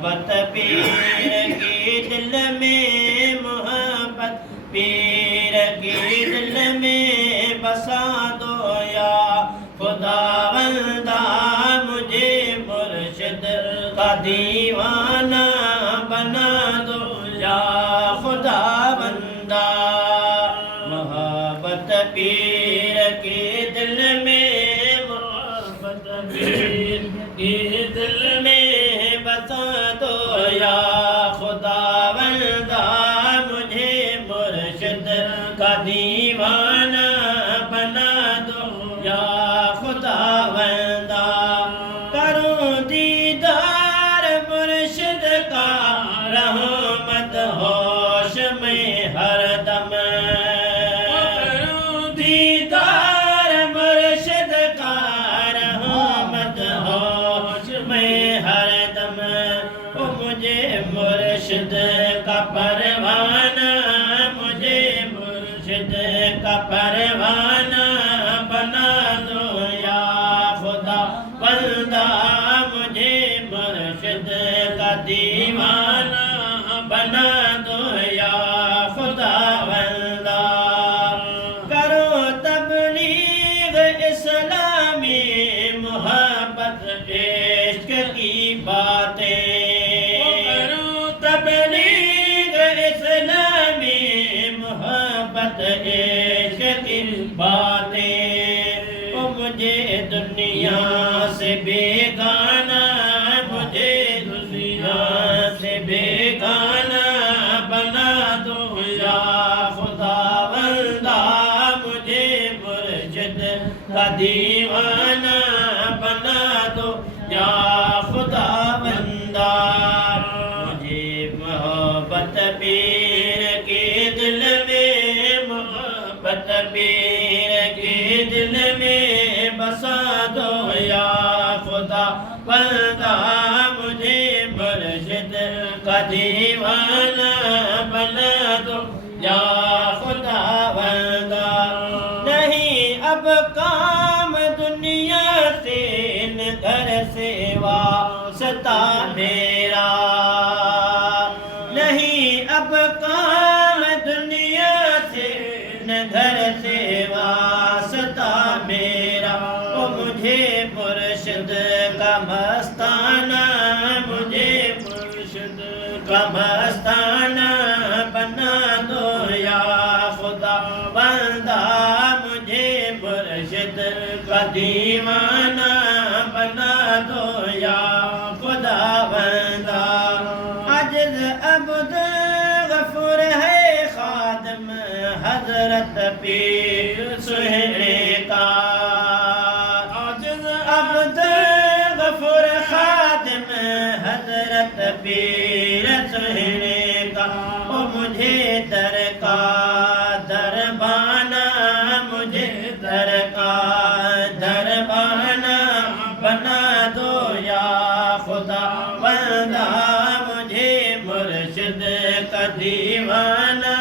محبت پیر کی دل میں محبت پیر کی دل میں بسا دو یا خداوندہ مجھے مرشد کا دیوانہ بنا دو یا خداوندہ محبت پیر کے دل میں محبت پیر کے دل میں بسا دو یا خداوندہ مجھے مرشد کا دیوانہ بنا دو یا خداوندہ کروں دیدار مرشد کا رحمت ہوش میں ہر دم کروں دیدار مرشد کا رحمت ہوش میں ہر دم مجھے مرشد کا پروانہ مجھے مرشد کا پروانہ بنا دو یا خدا بندہ مجھے مرشد کا دیوانہ بنا دو یا خدا بندہ کرو تبلیغ اسلامی محبت عشق کی باتیں کرو تبلیغ اسلامی محبت عشق کی باتیں مجھے دنیا سے بیگانہ مجھے دنیا سے بیگانہ بنا دو یا خداوندہ مجھے مرشد کا دیوانہ بنا دو یا خداوندہ مجھے محبت پیر کے دل میں محبت پیر کے دل میں بسا دو یا خداوندہ مجھے مرشد کا دیوانہ بنا دو یا خداوندہ نہیں اب کام دنیا سے گھر سے واسطہ میرا نہیں اب کام دنیا سے گھر سے واسطہ میرا مجھے مرشد کا مستانہ مجھے مرشد کا مستانہ بنا دو یا خداوندہ مجھے مرشد کا دیوانہ بنا دو یا خداوندہ عجز عبد غفور ہے خادم حضرت پیر سہرے کا عجز عبد غفور خادم حضرت پیر سہرے کا مجھے در کا دربانہ مجھے در کا دربانہ بنا دو یا خداوندہ مجھے مرشد کا دیوانہ